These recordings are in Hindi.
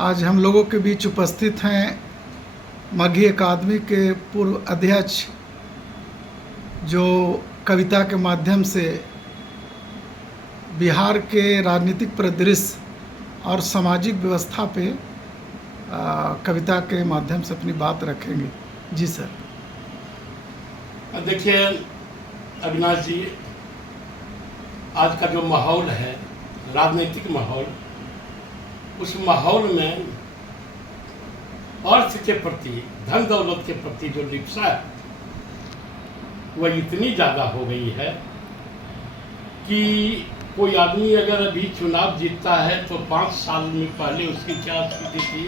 आज हम लोगों के बीच उपस्थित हैं मगही अकादमी के पूर्व अध्यक्ष, जो कविता के माध्यम से बिहार के राजनीतिक परिदृश्य और सामाजिक व्यवस्था पे कविता के माध्यम से अपनी बात रखेंगे। जी सर। देखिए अविनाश जी, आज का जो माहौल है, राजनीतिक माहौल, उस माहौल में अर्थ के प्रति, धन दौलत के प्रति जो लिप्सा है वह इतनी ज़्यादा हो गई है कि कोई आदमी अगर अभी चुनाव जीतता है तो 5 साल में पहले उसकी क्या स्थिति थी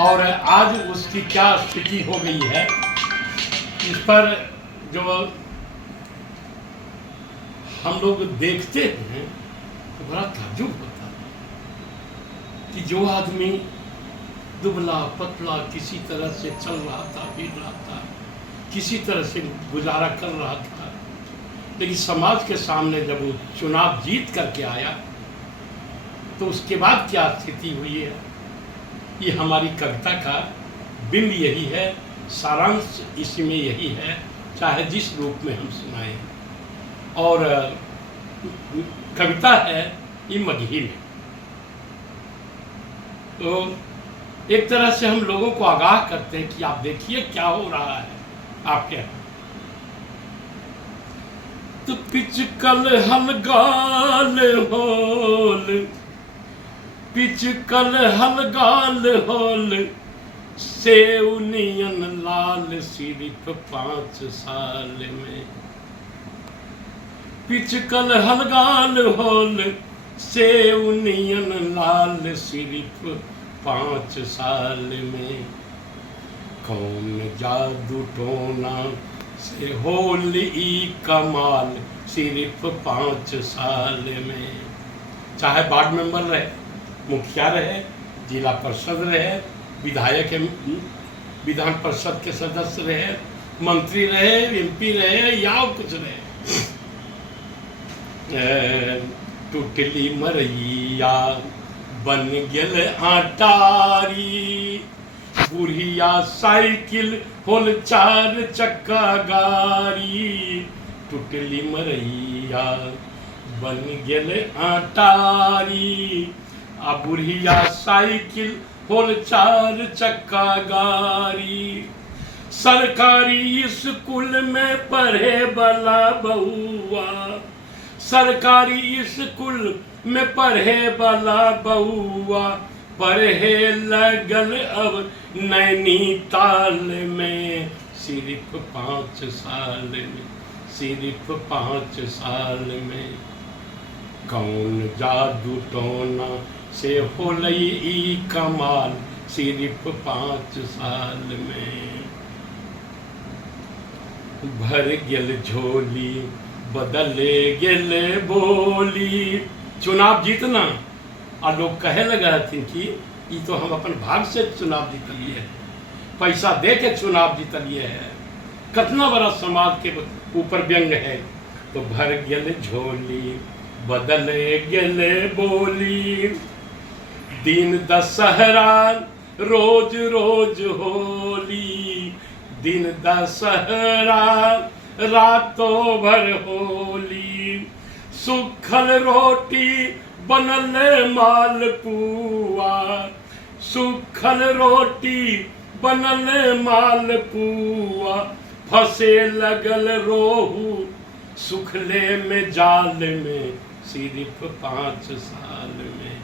और आज उसकी क्या स्थिति हो गई है, इस पर जो हम लोग देखते हैं तो बड़ा ताज्जुब होता है कि जो आदमी दुबला पतला किसी तरह से चल रहा था, फिर रहा था, किसी तरह से गुजारा कर रहा था, लेकिन समाज के सामने जब वो चुनाव जीत करके आया तो उसके बाद क्या स्थिति हुई है, ये हमारी कविता का बिंब यही है, सारांश इसमें यही है, चाहे जिस रूप में हम सुनाएं। और कविता है ये मगही में। तो एक तरह से हम लोगों को आगाह करते हैं कि आप देखिए क्या हो रहा है आपके यहाँ। तो पिचकल हलगाल होल, पिचकल हलगाल होल, सेव नियन लाल सिर्फ 5 साल में। पिचकल हलगाल होल, सेव नियन लाल सिर्फ 5 साल में। कौन जादू टोना से होल ई कमाल सिर्फ 5 साल में। चाहे वार्ड मेंबर रहे, मुखिया रहे, जिला परिषद रहे, विधायक विधान परिषद के सदस्य रहे, मंत्री रहे, एमपी रहे या कुछ रहे, टुटली मरैया बन गेल आटारी, बुढ़िया साइकिल होल 4 चक्का गाड़ी। टुटली मरैया बन गेल आटारी, आ बुढ़िया साइकिल होल 4 चक्का गाड़ी। सरकारी स्कूल में पढ़े वाला बउआ, सरकारी स्कूल में पढ़े वाला बउआ, पढ़े लगल अब नैनीताल में सिर्फ 5 साल में, सिर्फ 5 साल में। कौन जादू टोना से होलई ई कमाल सिर्फ 5 साल में। भर गेल झोली बदले गेले बोली। चुनाव जीतना और लोग कहे लगा रहते कि ये तो हम अपन भाग से चुनाव जीतलिए है, पैसा दे के चुनाव जीतलिए है, कितना बड़ा समाज के ऊपर व्यंग है। तो भर गेल झोली बदले गेले बोली, दिन दशहरा रोज रोज होली, दिन दशहरा रातों भर होली। सूखल रोटी बनल मालपुआ, सूखल रोटी बनल मालपुआ, फंसे लगल रोहू सुखले में जाल में सिर्फ 5 साल में,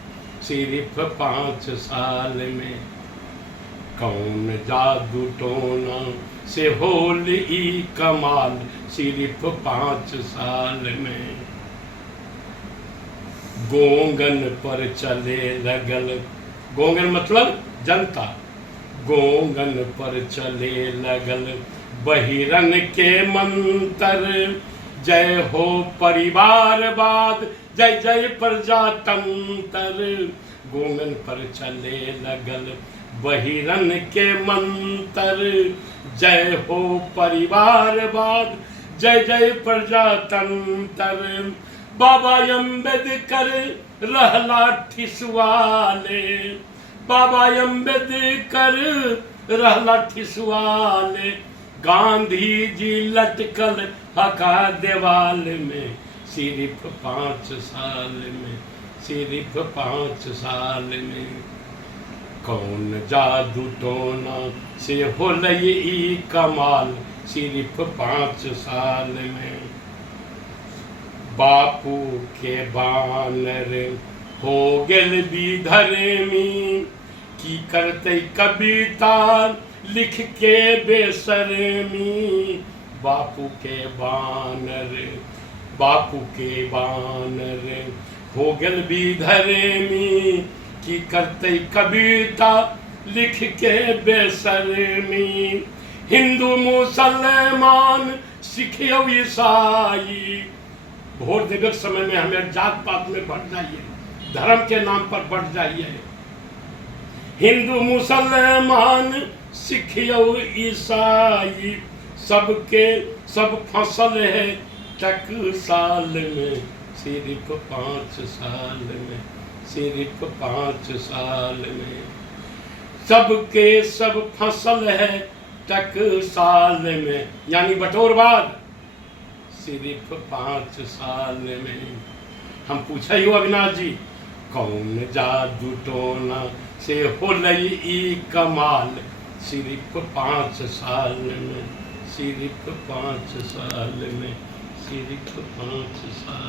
सिर्फ 5 साल में। कौन जादू टोना से होल ई कमाल सिर्फ 5 साल में। गोंगन पर चले लगल, गोंगन मतलब जनता, गोंगन पर चले लगल बहिरन के मंत्र, जय हो परिवारवाद, जय जय प्रजातंत्र। गोंगन पर चले लगल बहिरन के मंत्र, जय हो परिवारवाद, जय जय प्रजातंत्र। बाबा अम्बेडकर रहला ठिसवाले, बाबा अम्बेडकर रहला ठिसवाले, गांधी जी लटकल हका देवाल में, सिर्फ 5 साल में, सिर्फ 5 साल में। कौन जादू टोना से होलई ई कमाल, सिर्फ 5 साल में। बापू के बानर हो गेल विधर्मी, की करते कविता लिख के बेशर्मी। बापू के बानर, बापू के बानर हो गेल विधर्मी, की करते कविता लिख के बेशर्मी। हिंदू मुसलमान सिख और ईसाई, वोट देवे के समय में हमें जात पात में बढ़ जाइए, धर्म के नाम पर बढ़ जाइए। हिंदू मुसलमान सिख और ईसाई, सबके सब फसल है टकसाल में, सिर्फ 5 साल में, सिर्फ 5 साल में। सबके सब फसल है टकसाल में, यानी बटोरवाद, सिर्फ 5 साल में। हम पूछे हो अविनाश जी, कौन जादू टोना से होलई ई कमाल, सिर्फ 5 साल में, सिर्फ 5 साल में, सिर्फ 5 साल।